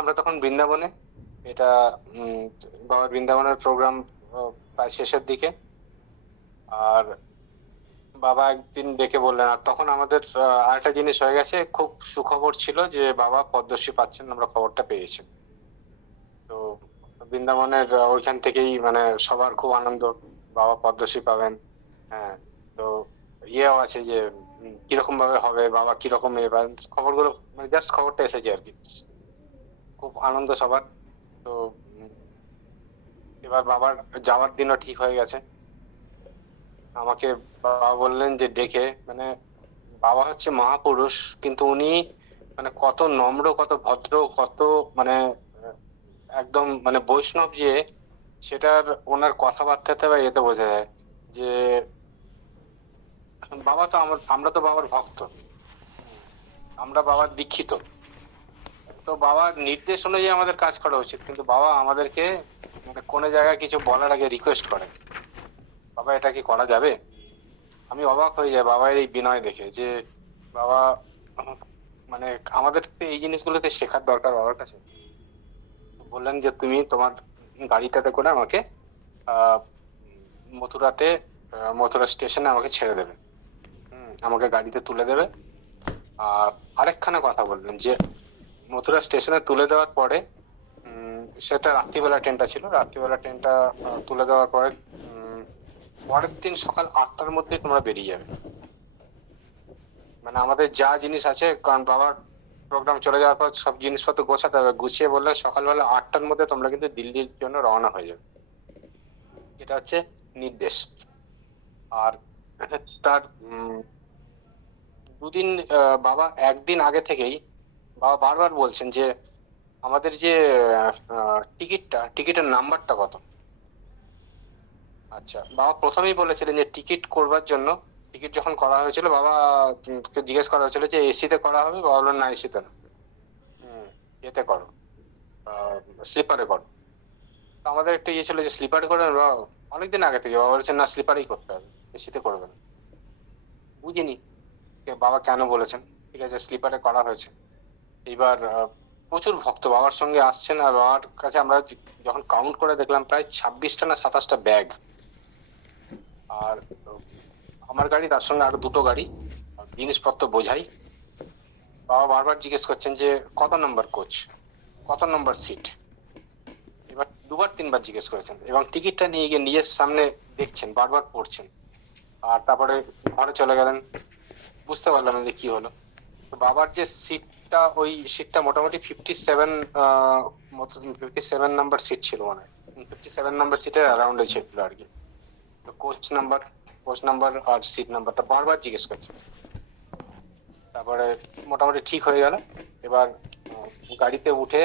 আমরা তখন বৃন্দাবনে, এটা বাবার বৃন্দাবনের প্রোগ্রাম প্রায় শেষের দিকে। আর বাবা একদিন ডেকে বললেন, আর তখন আমাদের আরেকটা জিনিস হয়ে গেছে, খুব সুখবর ছিল যে বাবা পদ্মশ্রী পাচ্ছেন, আমরা খবরটা পেয়েছি। তো বৃন্দাবনের ওইখান থেকেই মানে সবার খুব আনন্দ, বাবা পদ্মশ্রী পাবেন। হ্যাঁ, তো ইয়েও আছে যে কিরকম ভাবে হবে, বাবা কিরকম এবার খবরগুলো, মানে জাস্ট খবরটা এসেছে আর কি, খুব আনন্দ সবার। তো উম, এবার বাবার যাওয়ার দিনও ঠিক হয়ে গেছে। আমাকে বাবা বললেন যে ডেকে, মানে বাবা হচ্ছে মহাপুরুষ, কিন্তু উনি মানে কত নম্র, কত ভদ্র, কত মানে আহ, একদম মানে বৈষ্ণব যে, সেটার ওনার কথাবার্তাতে বা এতে বোঝা যায় যে বাবা তো আমরা তো বাবার ভক্ত, আমরা বাবার দীক্ষিত। তো বাবার নির্দেশ অনুযায়ী আমাদের কাজ করা উচিত, কিন্তু বাবা আমাদেরকে মানে কোনো জায়গায় কিছু বলার আগে রিকোয়েস্ট করেন, বাবা এটা কি করা যাবে। আমি অবাক হয়ে যাই বাবার এই বিনয় দেখে, যে বাবা আহ, মানে আমাদের তো এই জিনিসগুলোতে শেখার দরকার বাবার কাছে। বললেন যে তুমি তোমার গাড়িটাতে করে আমাকে আহ মথুরাতে, মথুরা স্টেশনে আমাকে ছেড়ে দেবে। আমাকে গাড়িতে তুলে দেবে। আর আরেকখানা কথা বললেন যে মথুরা স্টেশনে তুলে দেওয়ার পরে সেটা রাত্রিবেলা ট্রেনটা ছিল, রাত্রিবেলা ট্রেনটা তুলে দেওয়ার পরে পরের দিন সকাল 8টার মধ্যে তোমরা বেরিয়ে যাবে। মানে আমাদের যা জিনিস আছে, কারণ বাবার প্রোগ্রাম চলে যাওয়ার পর সব জিনিসপত্র গোছাতে হবে, গুছিয়ে বললে সকালবেলা 8টার মধ্যে তোমরা কিন্তু দিল্লির জন্য রওনা হয়ে যাবে। এটা হচ্ছে নির্দেশ। আর তার দুদিন বাবা একদিন আগে থেকেই বাবা বারবার বলছেন যে আমাদের যে টিকিটের নাম্বারটা কত। আচ্ছা, বাবা প্রথমেই বলেছিলেন যে টিকিট করবার জন্য, টিকিট যখন করা হয়েছিল বাবা কে জিজ্ঞেস করা হয়েছিল যে এসিতে করা হবে, বাবা বললেন না এসিতে না, এতে করো, স্লিপারে করো। তো আমাদের একটা ইয়ে ছিল যে স্লিপারে করে, বাবা অনেকদিন আগে থেকে বাবা বলেছেন না স্লিপারেই করতে হবে, এসিতে করবে না। বুঝিনি যে বাবা কেন বলেছেন। ঠিক আছে, স্লিপারে করা হয়েছে। এইবার প্রচুর ভক্ত বাবার সঙ্গে আসছেন, আর বাবার কাছে আমরা যখন কাউন্ট করে দেখলাম প্রায় 26টা না 27টা ব্যাগ। আর আমার গাড়ি, তার সঙ্গে আরো দুটো গাড়ি, জিনিসপত্র বোঝাই। বাবা বারবার জিজ্ঞেস করছেন যে কত নম্বর কোচ, কত নম্বর সিট। এবার দুবার তিনবার জিজ্ঞেস করেছেন, এবং টিকিটটা নিয়ে গিয়ে নিজের সামনে দেখছেন, বারবার পড়ছেন। আর তারপরে ঘরে চলে গেলেন। বুঝতে পারলাম না যে কি হলো। তো বাবার যে সিটটা, ওই সিটটা মোটামুটি 57 মতো, 57 নাম্বার সিট ছিল, মানে 57 নাম্বার সিটের অ্যারাউন্ডে ছিল আর কি। তো কোচ নাম্বার আর সিট নাম্বারটা বারবার জিজ্ঞেস করছে। তারপরে মোটামুটি ঠিক হয়ে গেল। এবার গাড়িতে উঠে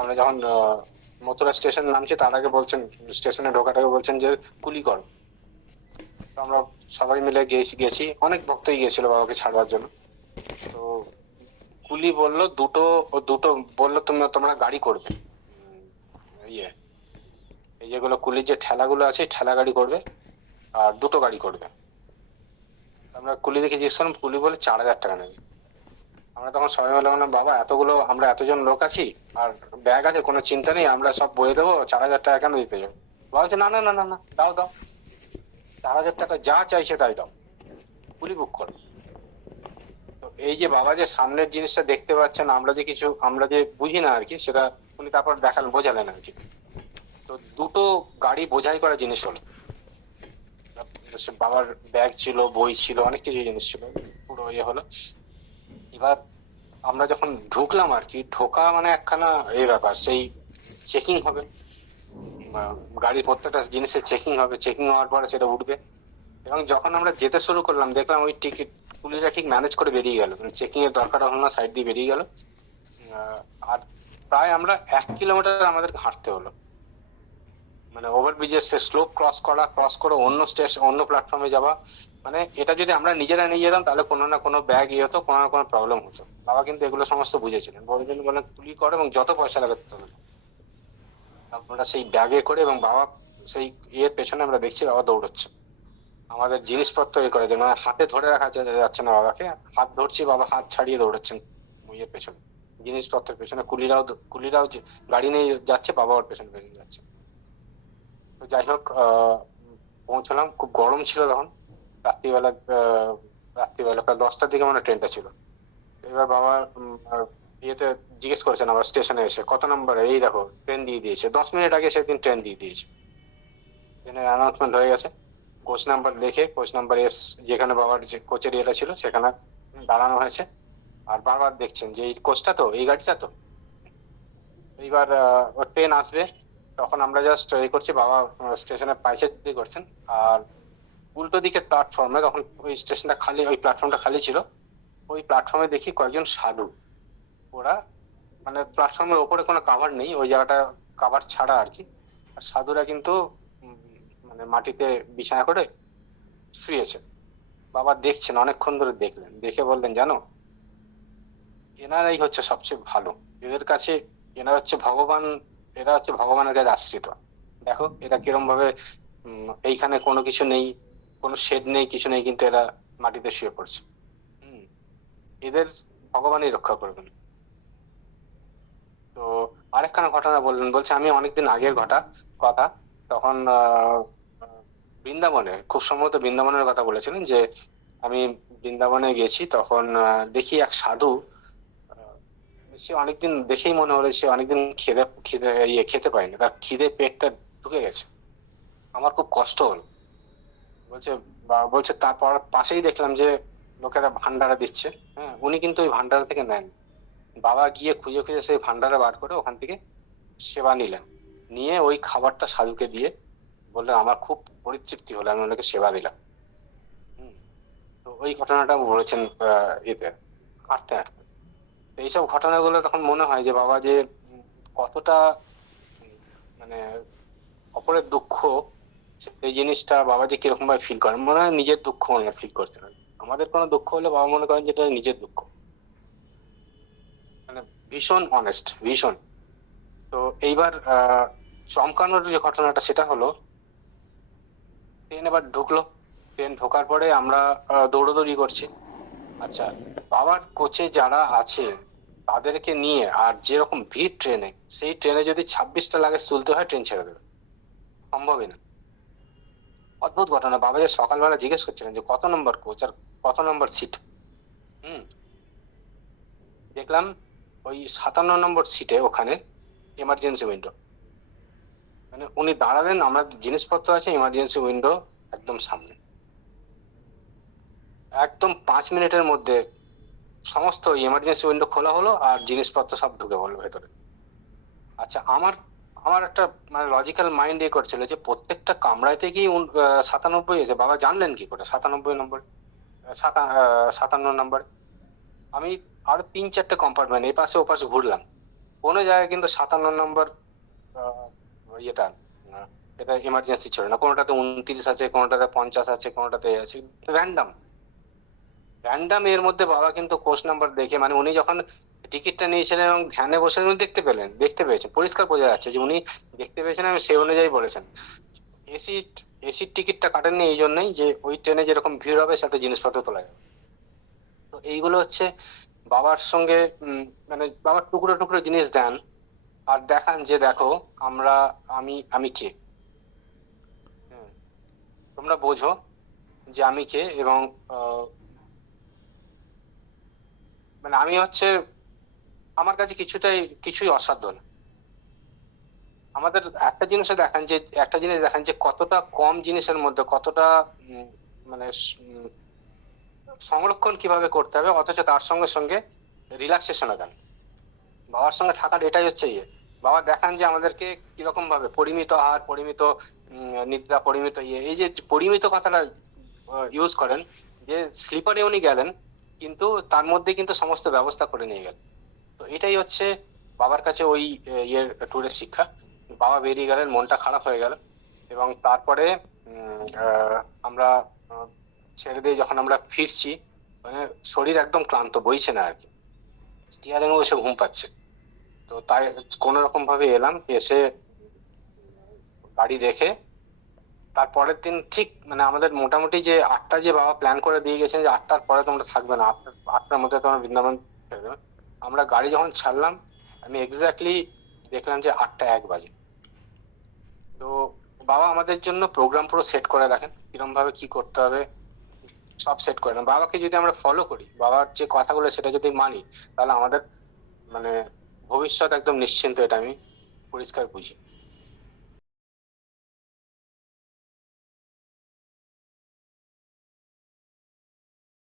আমরা যখন মথুরা স্টেশন নামছি, তার আগে বলছেন, স্টেশনে ঢোকার আগে বলছেন যে কুলি করো। তো আমরা সবাই মিলে গেছি, অনেক ভক্তই গিয়েছিল বাবাকে ছাড়বার জন্য। তো কুলি বললো দুটো, দুটো বললো তোমরা গাড়ি করবে, ইয়ে এই যেগুলো কুলির যে ঠেলাগুলো আছে ঠেলা গাড়ি করবে, আর দুটো গাড়ি করবে। আমরা কুলি দেখে জিজ্ঞেস করলাম, কুলি বলে 4,000 টাকা নেবে। আমরা তখন সবাই মিলে বললাম বাবা এতগুলো, আমরা এতজন লোক আছি আর ব্যাগ আছে, কোনো চিন্তা নেই, আমরা সব বয়ে দেবো, 4,000 টাকা কেন দিতে যাবো। বাবা বলছে না না না না না, দাও দাও, 4,000 টাকা যা চাইছে তাই দাও, কুলি বুক করো। তো এই যে বাবা যে সামনের জিনিসটা দেখতে পাচ্ছেন, আমরা যে বুঝি না আর কি, সেটা উনি তারপর বোঝালেন আর কি। তো দুটো গাড়ি বোঝাই করা জিনিস হলো, বাবার ব্যাগ ছিল, বই ছিল, অনেক কিছু জিনিস ছিল, পুরো ইয়ে হলো। এবার আমরা যখন ঢুকলাম আর কি, ঢোকা মানে একখানা এই ব্যাপার, সেই চেকিং হবে, গাড়ির প্রত্যেকটা জিনিসের চেকিং হবে, চেকিং হওয়ার পরে সেটা উঠবে। এবং যখন আমরা যেতে শুরু করলাম দেখলাম ওই টিকিট পুলিশরা ঠিক ম্যানেজ করে বেরিয়ে গেল, চেকিং এর দরকার হলো না, সাইড দিয়ে বেরিয়ে গেল। আর প্রায় আমরা 1 কিলোমিটার আমাদের হাঁটতে হলো, মানে ওভারব্রিজের সে স্লোপ ক্রস করে অন্য স্টেশন, অন্য প্ল্যাটফর্মে যাওয়া। মানে এটা যদি আমরা নিজেরা নিয়ে যেতাম তাহলে কোনো না কোনো ব্যাগ ইয়ে হতো, কোনো না কোনো প্রবলেম হতো। বাবা কিন্তু এগুলো সমস্ত বুঝেছিলেন, বলেন তুলি করো এবং যত পয়সা লাগে তত দাও। আমরা সেই ব্যাগে করে, এবং বাবা সেই ইয়ের পেছনে আমরা দেখছি বাবা দৌড়চ্ছে আমাদের জিনিসপত্র ইয়ে করার জন্য, হাতে ধরে রাখা যাচ্ছে না বাবাকে, হাত ধরছি, বাবা হাত ছাড়িয়ে দৌড়াচ্ছেন ইয়ের পেছনে, জিনিসপত্রের পেছনে কুলিরাও গাড়ি নিয়ে যাচ্ছে, বাবা ওর পেছনে পেছনে যাচ্ছে। তো যাই হোক পৌঁছলাম, খুব গরম ছিল তখন, রাত্রিবেলা রাত্রিবেলা প্রায় 10টার দিকে মানে ট্রেনটা ছিল। এবার বাবা ইয়েতে জিজ্ঞেস করেছেন আবার স্টেশনে এসে কত নম্বরে, এই দেখো ট্রেন দিয়ে দিয়েছে, 10 মিনিট আগে সেদিন ট্রেন দিয়ে দিয়েছে, ট্রেনের অ্যানাউন্সমেন্ট হয়ে গেছে। কোচ নাম্বার দেখে, কোচ নাম্বার এস যেখানে বাবার যে কোচের ইয়েটা ছিল সেখানে দাঁড়ানো হয়েছে, আর বারবার দেখছেন যে এই কোচটা তো, এই গাড়িটা তো। এইবার ট্রেন আসবে, তখন আমরা জাস্ট এই করছি, বাবা স্টেশনে পাইচারি করছেন। আর উল্টো দিকের প্ল্যাটফর্মে, তখন ওই স্টেশনটা খালি, ওই প্ল্যাটফর্মটা খালি ছিল, ওই প্ল্যাটফর্মে দেখি কয়েকজন সাধু, ওরা মানে প্ল্যাটফর্মের ওপরে কোনো কাভার নেই, ওই জায়গাটা কাভার ছাড়া আর কি। আর সাধুরা কিন্তু মানে মাটিতে বিছানা করে শুয়েছে। বাবা দেখছেন, অনেকক্ষণ ধরে দেখলেন, দেখে বললেন জানো, এনারাই হচ্ছে সবচেয়ে ভালো, এদের কাছে এরা হচ্ছে ভগবান, এরা হচ্ছে ভগবানের কাছে আশ্রিত। দেখো এরা কিরম ভাবে এইখানে কোনো কিছু নেই, কোনো শেড নেই, কিছু নেই, কিন্তু এরা মাটিতে শুয়ে পড়ছে। এদের ভগবানই রক্ষা করবেন। তো আরেকখানা ঘটনা বললেন, বলছে আমি অনেকদিন আগের কথা, তখন বৃন্দাবনে, খুব সম্ভবত বৃন্দাবনের কথা বলেছিলেন, যে আমি বৃন্দাবনে গেছি, তখন দেখি এক সাধু, সে অনেকদিন দেখেই মনে হলো সে অনেকদিন খিদে খিদে খেতে পায়নি, তার খিদে পেটটা ঢুকে গেছে। আমার খুব কষ্ট হলো। বলছে তারপর পাশেই দেখলাম যে লোকেরা ভান্ডারা দিচ্ছে, হ্যাঁ, উনি কিন্তু ওই ভান্ডারা থেকে নেন। বাবা গিয়ে খুঁজে খুঁজে সেই ভান্ডারা বার করে ওখান থেকে সেবা নিলেন, নিয়ে ওই খাবারটা সাধুকে দিয়ে বললেন আমার খুব পরিতৃপ্তি হলো, আমি ওনাকে সেবা দিলাম। তো ওই ঘটনাটা বলেছেন এতে হাঁটতে হাঁটতে। এইসব ঘটনাগুলো তখন মনে হয় যে বাবা যে কতটা মানে অপরের দুঃখ, এই জিনিসটা বাবা যে কিরকম ভাবে ফিল করেন, মনে হয় নিজের দুঃখ মনে ফিল করতে পারেন। আমাদের কোনো দুঃখ হলে বাবা মনে করেন যেটা নিজের দুঃখ, মানে ভীষণ অনেস্ট, ভীষণ। তো এইবার চমকানোর যে ঘটনাটা সেটা হলো, ট্রেন এবার ঢুকলো, ট্রেন ঢোকার পরে আমরা দৌড়দৌড়ি করছি। আচ্ছা, বাবার কোচে যারা আছে তাদেরকে নিয়ে, আর যেরকম ভিড় ট্রেনে, সেই ট্রেনে যদি 26টা লাগেজ তুলতে হয় ট্রেন ছেড়ে দেবে, সম্ভবই না। অদ্ভুত ঘটনা, বাবা যে সকালবেলা জিজ্ঞেস করছিলেন যে কত নম্বর কোচ আর কত নম্বর সিট। দেখলাম ওই 57 নম্বর সিটে ওখানে এমার্জেন্সি উইন্ডো, মানে উনি দাঁড়ালেন, আমার জিনিসপত্র আছে এমার্জেন্সি উইন্ডো একদম সামনে, একদম 5 মিনিটের মধ্যে সমস্ত এমার্জেন্সি উইন্ডো খোলা হলো আর জিনিসপত্র সব ঢুকে পড়লো ভেতরে। আচ্ছা, আমার আমার একটা মানে লজিক্যাল মাইন্ড এ করছিল যে প্রত্যেকটা কামরায় কি 97 আছে, বাবা জানলেন কি করে 97 নম্বর, 57 নম্বর। আমি আরো 3-4টে কম্পার্টমেন্ট এপাশে ওপাশে ঘুরলাম, কোনো জায়গায় কিন্তু 57 নম্বর ইয়েটা এটা এমার্জেন্সি ছিল না। কোনোটাতে 29 আছে, কোনোটাতে 50 আছে, কোনোটাতে আছে, র্যান্ডাম র্যান্ডাম। এর মধ্যে বাবা কিন্তু কোচ নাম্বার দেখে, মানে উনি যখন টিকিটটা নিয়েছিলেন এবং ধ্যানে বসে উনি দেখতে পেয়েছেন, পরিষ্কার বোঝা যাচ্ছে যে উনি দেখতে পেয়েছেন এবং সেই অনুযায়ী বলেছেন। এসি এসির টিকিটটা কাটেননি এই জন্যই যে ওই ট্রেনে যেরকম ভিড় হবে সাথে জিনিসপত্র তোলা যাবে। তো এইগুলো হচ্ছে বাবার সঙ্গে মানে বাবার টুকরো টুকরো জিনিস দেন আর দেখান যে দেখো আমরা আমি কে, তোমরা বোঝো যে আমি কে। এবং মানে আমি হচ্ছে, আমার কাছে কিছুই অসাধ্য না। আমাদের একটা জিনিস দেখান যে কতটা কম জিনিসের মধ্যে কতটা মানে সংরক্ষণ কিভাবে করতে হবে, অথচ তার সঙ্গে সঙ্গে রিল্যাক্সেশন দেন। বাবার সঙ্গে থাকার এটাই হচ্ছে ইয়ে। বাবা দেখান যে আমাদেরকে কিরকম ভাবে পরিমিত আহার, পরিমিত নিদ্রা, পরিমিত ইয়ে, এই যে পরিমিত কথাটা ইউজ করেন, যে স্লিপারে উনি গেলেন কিন্তু তার মধ্যে কিন্তু সমস্ত ব্যবস্থা করে নিয়ে গেলেন। তো এটাই হচ্ছে বাবার কাছে ওই ইয়ের ট্যুরের শিক্ষা। বাবা বেরিয়ে গেলেন, মনটা খারাপ হয়ে গেল। এবং তারপরে আমরা ছেড়ে দিয়ে যখন আমরা ফিরছি, মানে শরীর একদম ক্লান্ত, বইছে না আর কি, স্টিয়ারিং এ বসে ঘুম পাচ্ছে। তো তাই কোন রকম ভাবে এলাম, এসে গাড়ি রেখে তারপরের দিন ঠিক মানে আমাদের মোটামুটি যে 8টা যে বাবা প্ল্যান করে দিয়ে গেছেন যে 8টার পরে তোমরা থাকবে না, 8টার মধ্যে তোমরা বৃন্দাবন ছেড়ে দেবে, আমরা গাড়ি যখন ছাড়লাম আমি এক্স্যাক্টলি দেখলাম যে 8টা 1 বাজে। তো বাবা আমাদের জন্য প্রোগ্রাম পুরো সেট করে রাখেন, কিরম ভাবে কি করতে হবে সব সেট করে রাখেন। বাবাকে যদি আমরা ফলো করি, বাবার যে কথাগুলো সেটা যদি মানি, তাহলে আমাদের মানে ভবিষ্যৎ একদম নিশ্চিন্ত, এটা আমি পরিষ্কার বুঝি।